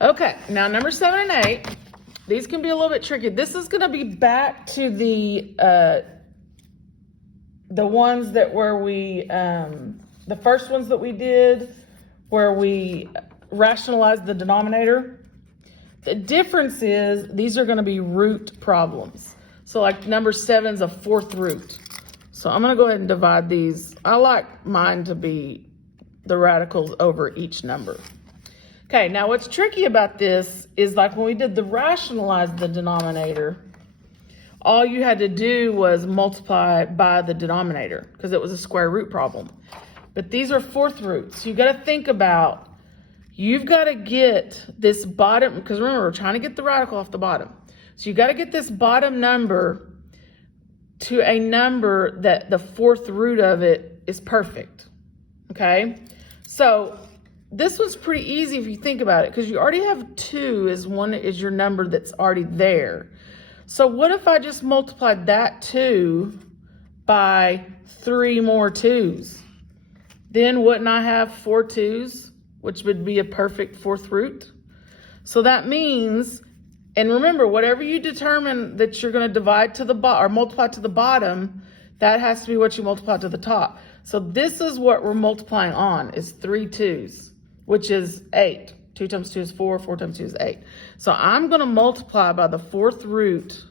Okay, now number 7 and 8, these can be a little bit tricky. This is going to be back to the ones that the first ones that we did, where we rationalized the denominator. The difference is these are going to be root problems. So like number 7 is a fourth root. So I'm going to go ahead and divide these. I like mine to be the radicals over each number. Okay, now what's tricky about this is like when we did the rationalize the denominator, all you had to do was multiply by the denominator because it was a square root problem. But these are fourth roots. So you got to think about, you've got to get this bottom, because remember, we're trying to get the radical off the bottom. So you got to get this bottom number to a number that the fourth root of it is perfect. Okay, so this one's pretty easy if you think about it, because you already have 2 is your number that's already there. So what if I just multiplied that 2 by 3 more 2's? Then wouldn't I have 4 2's, which would be a perfect fourth root? So that means, and remember, whatever you determine that you're going to divide to the bottom or multiply to the bottom, that has to be what you multiply to the top. So this is what we're multiplying on, is 3 2's, which is 8. 2 times 2 is 4, 4 times 2 is 8. So I'm going to multiply by the fourth root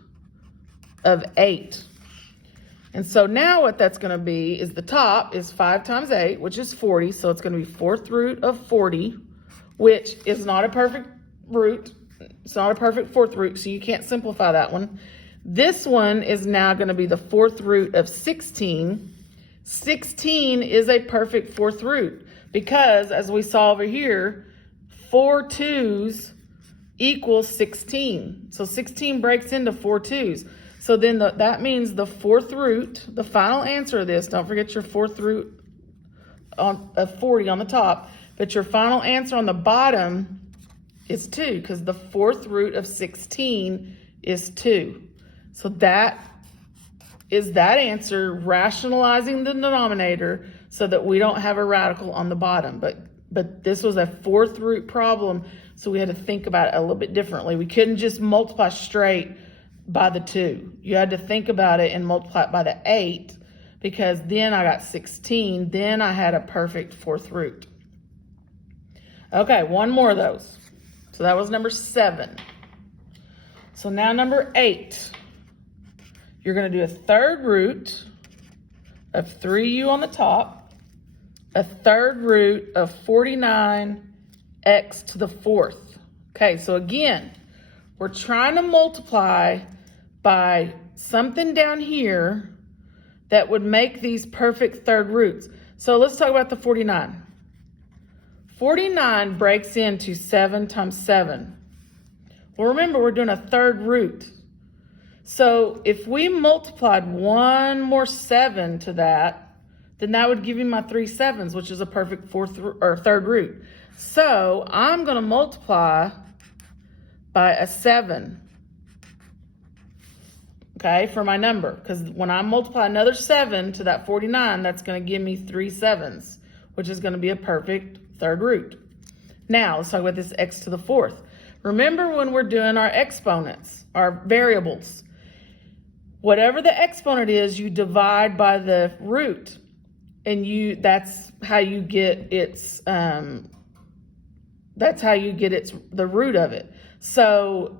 of 8. And so now what that's going to be is the top is 5 times 8, which is 40. So it's going to be fourth root of 40, which is not a perfect root. It's not a perfect fourth root, so you can't simplify that one. This one is now going to be the fourth root of 16. 16 is a perfect fourth root because, as we saw over here, 4 2's equals 16. So 16 breaks into 4 2's. So then that means the fourth root, the final answer of this, don't forget your fourth root of 40 on the top, but your final answer on the bottom is 2, because the fourth root of 16 is 2. So that is that answer, rationalizing the denominator so that we don't have a radical on the bottom. But this was a fourth root problem, so we had to think about it a little bit differently. We couldn't just multiply straight by the 2. You had to think about it and multiply it by the 8, because then I got 16. Then I had a perfect fourth root. Okay, one more of those. So that was number 7. So now number 8. You're going to do a third root of 3u on the top, a third root of 49x to the fourth. Okay, so again, we're trying to multiply by something down here that would make these perfect third roots. So let's talk about the 49. 49 breaks into 7 times 7. Well, remember, we're doing a third root. So if we multiplied one more 7 to that, then that would give me my 3 7's, which is a perfect third root. So I'm going to multiply by a 7, okay, for my number. Because when I multiply another 7 to that 49, that's going to give me 3 7's, which is going to be a perfect third root. Now, let's talk about this x to the fourth. Remember, when we're doing our exponents, our variables, whatever the exponent is, you divide by the root, and that's how you get its the root of it. So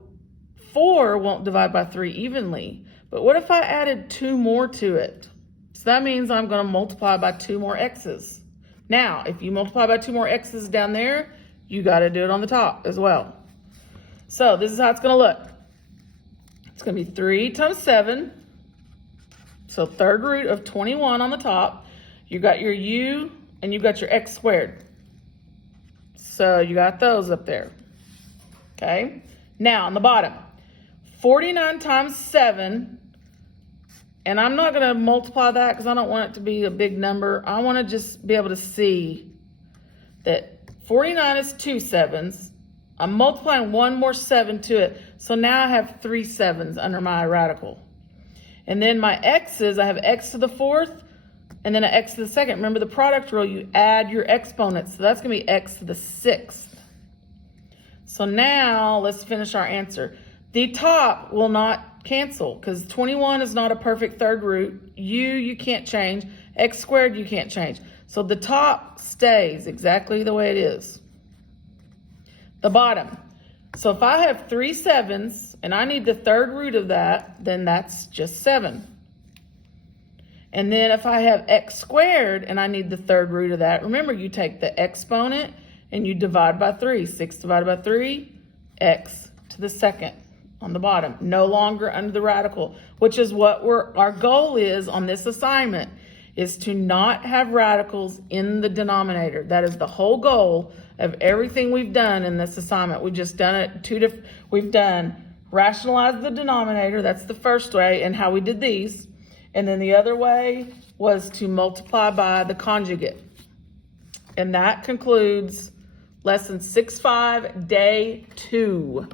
4 won't divide by 3 evenly. But what if I added 2 more to it? So that means I'm going to multiply by 2 more x's. Now, if you multiply by 2 more x's down there, you got to do it on the top as well. So this is how it's going to look. It's going to be 3 times 7. So third root of 21 on the top. You got your u and you got your x squared. So you got those up there. Okay. Now on the bottom, 49 times 7. And I'm not going to multiply that because I don't want it to be a big number. I want to just be able to see that 49 is 2 7's. I'm multiplying one more 7 to it. So now I have 3 7's under my radical. And then my x's, I have x to the fourth and then an x to the second. Remember the product rule, you add your exponents. So that's going to be x to the sixth. So now let's finish our answer. The top will not cancel because 21 is not a perfect third root. You can't change. X squared, you can't change. So the top stays exactly the way it is. The bottom. So if I have 3 7s and I need the third root of that, then that's just 7. And then if I have x squared and I need the third root of that, remember you take the exponent and you divide by 3. 6 divided by 3, x to the second on the bottom. No longer under the radical, which is what our goal is on this assignment, is to not have radicals in the denominator. That is the whole goal of everything we've done in this assignment. We've just done it we've done rationalize the denominator, that's the first way, and how we did these. And then the other way was to multiply by the conjugate. And that concludes lesson 6-5, day 2.